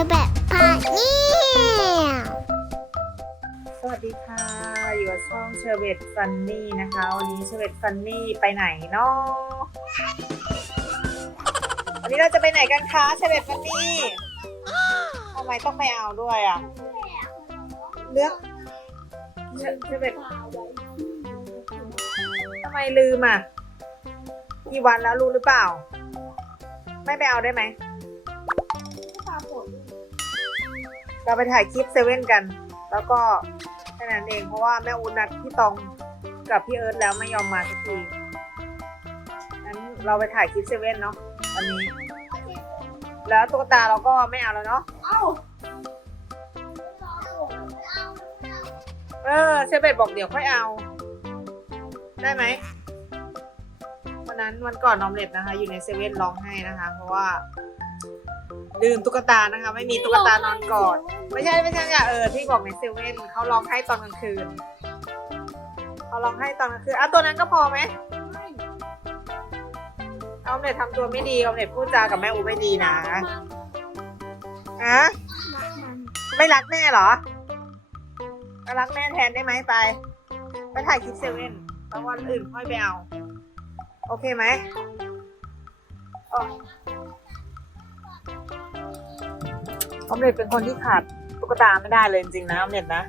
อแบบพาเนี่ยสวัสดีค่ะ อยู่กับช่องเชอร์เบตฟันนี่นะคะ วันนี้เชอร์เบตฟันนี่ไปไหนเนาะวันนี้เราจะไปไหนกันคะเชอร์เบตฟันนี่ทำไมต้องไปเอาด้วยอะเลือกเชเชอร์เบตทำไมลืมอะกี่วันแล้วรู้หรือเปล่า ไม่ไปเอาได้ไหม เราไปถ่ายคลิปเซเว่นกัน แล้วก็แค่นั้นเองเพราะว่าแม่อูนัดพี่ตองกับพี่เอิร์ธแล้วไม่ยอมมาสักทีงั้นเราไปถ่ายคลิปเซเว่นเนาะวันนี้ แล้วตุ๊กตาเราก็ไม่เอาแล้วเนาะเออเชฟเบตบอกเดี๋ยวค่อยเอา ได้ไหมวันนั้นวันก่อนนอมเล็ตนะคะ อยู่ในเซเว่นร้องไห้นะคะ เพราะว่าลืมตุ๊กตานะคะ ไม่มีตุ๊กตานอนกอด ไม่ใช่ไม่ใช่อะเออที่บอกในเซเว่นเขาร้องไห้ตอนกลางคืนเขาร้องไห้ตอนกลางคืนอะตัวนั้นก็พอไหมเอาเน็ตทำตัวไม่ดีเอาเน็ตพูดจากับแม่อูไม่ดีนะฮะไม่รักแม่เหรอก็รักแม่แทนได้ไหมไปไปถ่ายคลิปเซเว่นแล้ววันอื่นค่อยไปเอาโอเคไหมอ๋อออมเล็ตเป็นคนที่ขาด ตุ๊กตาไม่ได้เลยจริงๆนะออมเล็ตนะ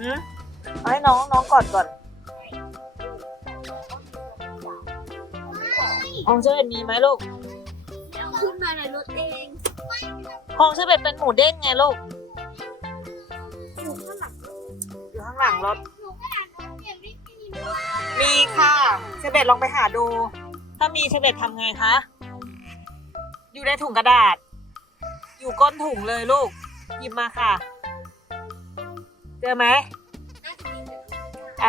หืมเอาให้น้องน้องกอดก่อนของเชอร์เบตมีไหมลูกเอาขึ้นมาในรถเองของเชอร์เบตเป็นหมูเด้งไงลูกหนูข้างหลังอยู่ข้างหลังรถหนูก็อ่านรถเองไม่มีด้วยมีค่ะเชอร์เบตลองไปหาดู ถ้ามีเชอร์เบตทำไงคะ อยู่ในถุงกระดาษ อยู่ก้นถุงเลยลูก หยิบมาค่ะ เจอไหมน่าจะมีแต่เอ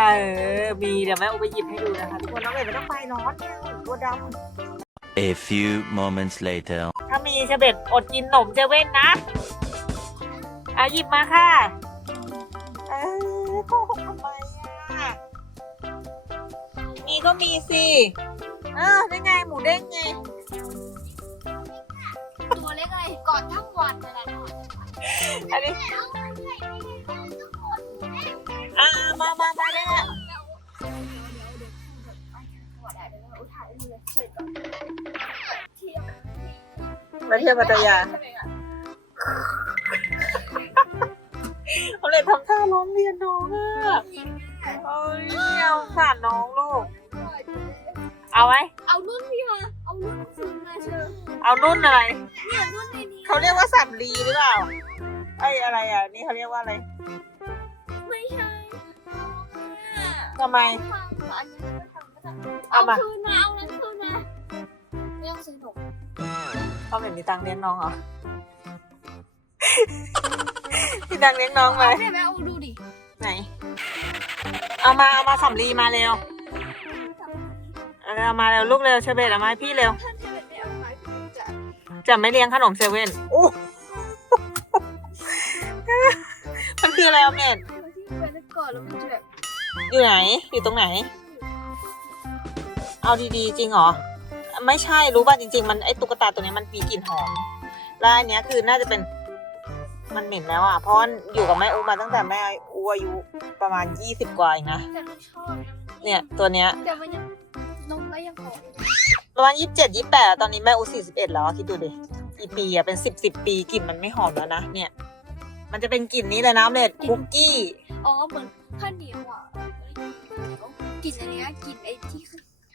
อ มีเดี๋ยวแม่อุไปหยิบให้ดูนะคะทุกคนน้องเอ๋ไม่ต้องไปร้อนเนี่ยตัวด A few moments later. ำถ้ามีเชอร์เบตอดกินขนมเจเว่นนะอะหยิบมาค่ะ เออโกหกทำไมอะ มีก็มีสิอ้าวได้ไงหมูเด้งไง ตัวเล็กอะไรกอดทั้งวันเวลานอน อันนี้เอาไปใส่ไม่ได้ทุกคนอ่ามามามาได้ละมาเที่ยวพัทยาเขาเลยทำท่าร้องเรียนน้องอะเอ้ยเอาสารน้องลูก เอาไหมเอานุ่นพี่มา เอานุ่นคืนมาเชิญเอานุ่นอะไร เนี่ยนุ่นในนี้เขาเรียกว่าสำลีหรือเปล่า ไอ้อะไรอะ นี่เขาเรียกว่าอะไร ไม่ใช่ทำไมอันนี้ก็ทำก็ทำเอามา คืนมา เอานั้นคืนมาไม่ต้องซื้อหนมเขาเป็นมีตังค์เลี้ยงน้องเหรอ มีตังค์เลี้ยงน้องไหมเนี่ยแม่เอาดูดิไหน เอามา เอามาสำลีมาเร็ว เอาเอามาเร็วลูกเร็วเชอร์เบตเอามาให้พี่เร็ว ท่านเทเลตเนี่ยเอาไว้จะจะไม่เลี้ยงขนมเซเว่นโอ้ มันคืออะไรออมเน็ตที่ไปแล้วก่อนแล้วมันจะแบบอยู่ไหน อยู่ตรงไหน เอาดีๆ จริงเหรอ ไม่ใช่รู้ป่ะจริง ๆ มันไอตุ๊กตาตัวนี้มันมีกลิ่นหอมแล้วอันเนี้ยคือน่าจะเป็นมันเหม็นแล้วอะเพราะว่าอยู่กับแม่อูมาตั้งแต่แม่อูอายุประมาณยี่สิบกว่าเองนะแต่หนูชอบนะเนี่ยตัวเนี้ยแต่มันยังนมก็ยังหอมอยู่ประมาณยี่สิบเจ็ดยี่แปดตอนนี้แม่อูสี่สิบเอ็ดแล้วอะคิดดูดิอีปีอะเป็นสิบสิบปีกลิ่นมันไม่หอมแล้วนะเนี่ย มันจะเป็นกลิ่นนี้เลยนะออมเล็ดคุกกี้ อ๋อเหมือนข้าวเหนียวอะกลิ่นอันเนี้ยกลิ่นไอ้ที่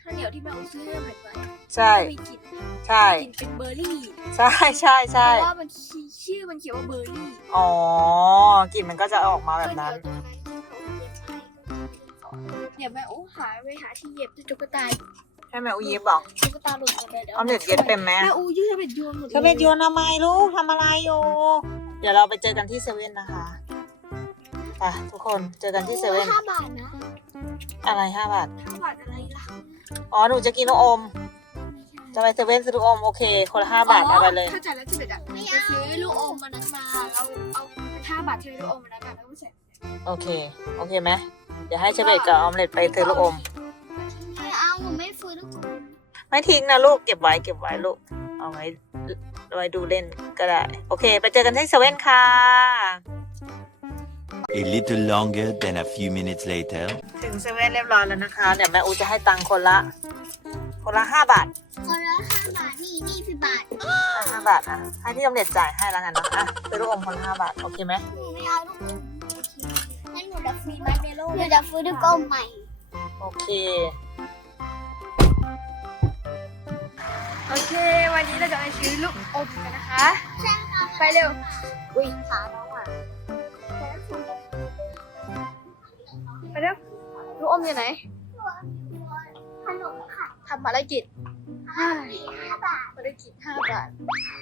ข้าวเหนียวที่แม่เอาซื้อให้ใหม่ไปใช่มีกลิ่นใช่กลิ่นเป็นเบอร์รี่ใช่ใช่ใช่เพราะว่ามันชื่อมันเขียนว่าเบอร์รี่อ๋อกลิ่นมันก็จะออกมาแบบนั้นเดี๋ยวแม่โอ้หาไปหาที่เย็บตุ๊กตาใช่แม่อูเย็บบอกตุ๊กตาหลุดหมดเลยเดี๋ยวออมเล็ดเย็บเป็นไหมแม่อูยืดเป็นโยนหมดเลยเธอเป็นโยนทำไมลูกทำอะไรอยู่เดี๋ยวเราไปเจอกันที่เซเว่นนะคะไปทุกคนเจอกันที่เซเว่นห้าบาทนะอะไรห้าบาทห้าบาทอะไรล่ะอ๋อหนูจะกินลูกอม จะไปเซเว่นซื้อลูกอมโอเค คนละห้าบาทเอาไปเลยเข้าใจแล้วที่เบ็ดอะไปซื้อลูกอมมันนั้นมาเอาเอาเป็นห้าบาทที่ลูกอมมันนั้นมาแล้วก็ใส่โอเคโอเคไหมเดี๋ยวให้เชเบตกับออมเล็ตไปซื้อลูกอมไม่เอาหนูไม่ฟื้นลูกอมไม่ทิ้งนะลูกเก็บไว้เก็บไว้ลูกเอาไว้ ไว้ดูเล่นก็ได้ โอเค ไปเจอกันที่เซเว่นค่ะ A little longer than a few minutes later. ถึงเซเว่นเรียบร้อยแล้วนะคะ เดี๋ยวแม่อูจะให้ตังค์คนละ คนละห้าบาทคนละห้าบาท นี่นี่สิบบาทอะห้าบาทอะให้พี่อมเด็ดจ่ายให้แล้วกันเนาะอะซื้อลูกอมคนละห้าบาท โอเคไหมหนูไม่เอาลูกอมงั้นหนูจะฟรีไมเมโลหนูจะซื้อลูกอมใหม่ โอเค เควันนี้เราจะไปซื้อลูกอมกันนะคะใช่ค่ะไปเร็ว อุ้ยขาน้องอะไปเร็วลูกอมอยู่ไหนขนมค่ะทำภารกิจห้าห้าบาทภารกิจห้าบาท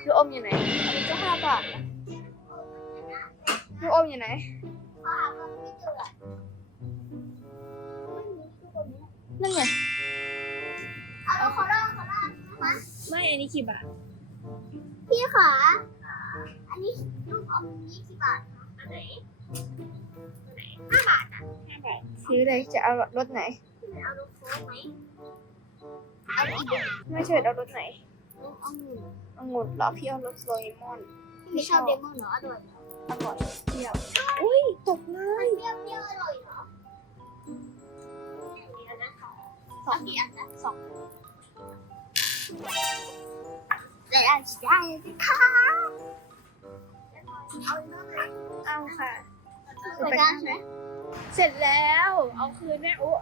ลูกอมอยู่ไหน อันนี้ก็ห้าบาทนะลูกอมอยู่ไหนขอหาเงินไม่เจอนั่นไง อันนี้กี่บาท พี่ขาอันนี้ลูกอมนี้กี่บาทคะอันไหนห้าบาทอะซื้อเลยจะเอารถไหนพี่เอาลูกโค้กไหมเอาอีกแบบไม่เชิญเอารถไหนลูกอมองุ่นเหรอพี่เอารถโดเรมอนไม่ชอบเดมอนเหรออร่อยเหรออร่อยเปรี้ยวอุ้ยตกเลมัยนเปรี้ยวเปรี้ยวอร่อยเหรออันนี้นะคะสองกี่อันนะสอง แต่อันสุดท้ายเลยค่ะเอาอีกแล้วค่ะเอาค่ะ ไปได้ไหมเสร็จแล้ว เอาคืนแม่อุ๊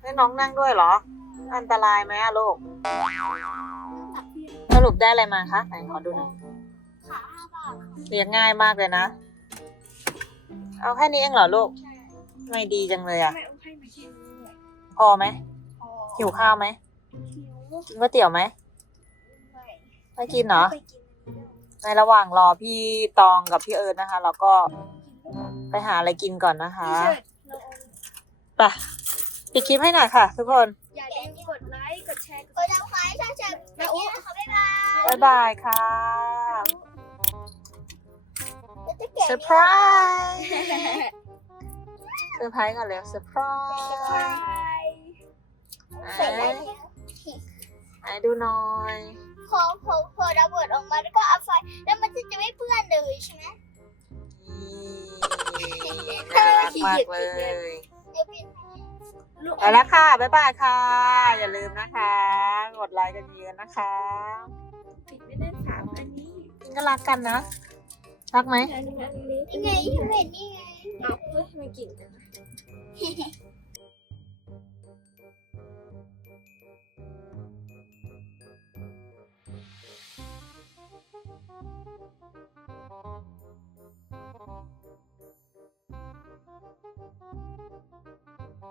ให้น้องนั่งด้วยเหรอ อันตรายไหมอะลูก สรุปได้อะไรมาคะไหนขอดูหน่อยขาห้าบาทเลี้ยงง่ายมากเลยนะ เอาแค่นี้เองเหรอลูก ไม่ดีจังเลยอะ แม่อุ๊ให้มากินด้ พอไหมอ๋อหิวข้าวไหมหิวกินก๋วยเตี๋ยวไหมไม่ไม่กินเหรอไปกินในระหว่างรอพี่ตองกับพี่เอิร์ธนะคะ เราก็ไปหาอะไรกินก่อนนะคะพี่เชิญเราเอาไปปิดคลิปให้หน่อยค่ะ ทุกคนอย่าลืมกดไลค์กดแชร์กดดาวไฟช่องแชร์แบบนี้นะคะบ๊ายบายบ๊ายบายค่ะแล้วจะเก็บเซอร์ไพรส์เซอร์ไพรส์กันแล้วเซอร์ไพรส์เสร็ จแล้วไหนดูหน่อยพอพอพอระเบิดออกมาแล้วก็เอาไฟแล้วมันจะจะไม่เปื้อนเลยใช่ไหมนี่น่ารักมากเลยเดี๋ยวปิดลูกไปแล้วค่ะ บ๊ายบายค่ะ อย่าลืมนะคะ กดไลค์กันเยอะนะคะปิดไม่ได้สามอันนี้ก็รักกันนะ รักไหมอันนี้อันนี้นี่ไงที่เห็นนี่ไงเอาเฮ้ยไม่กินกัน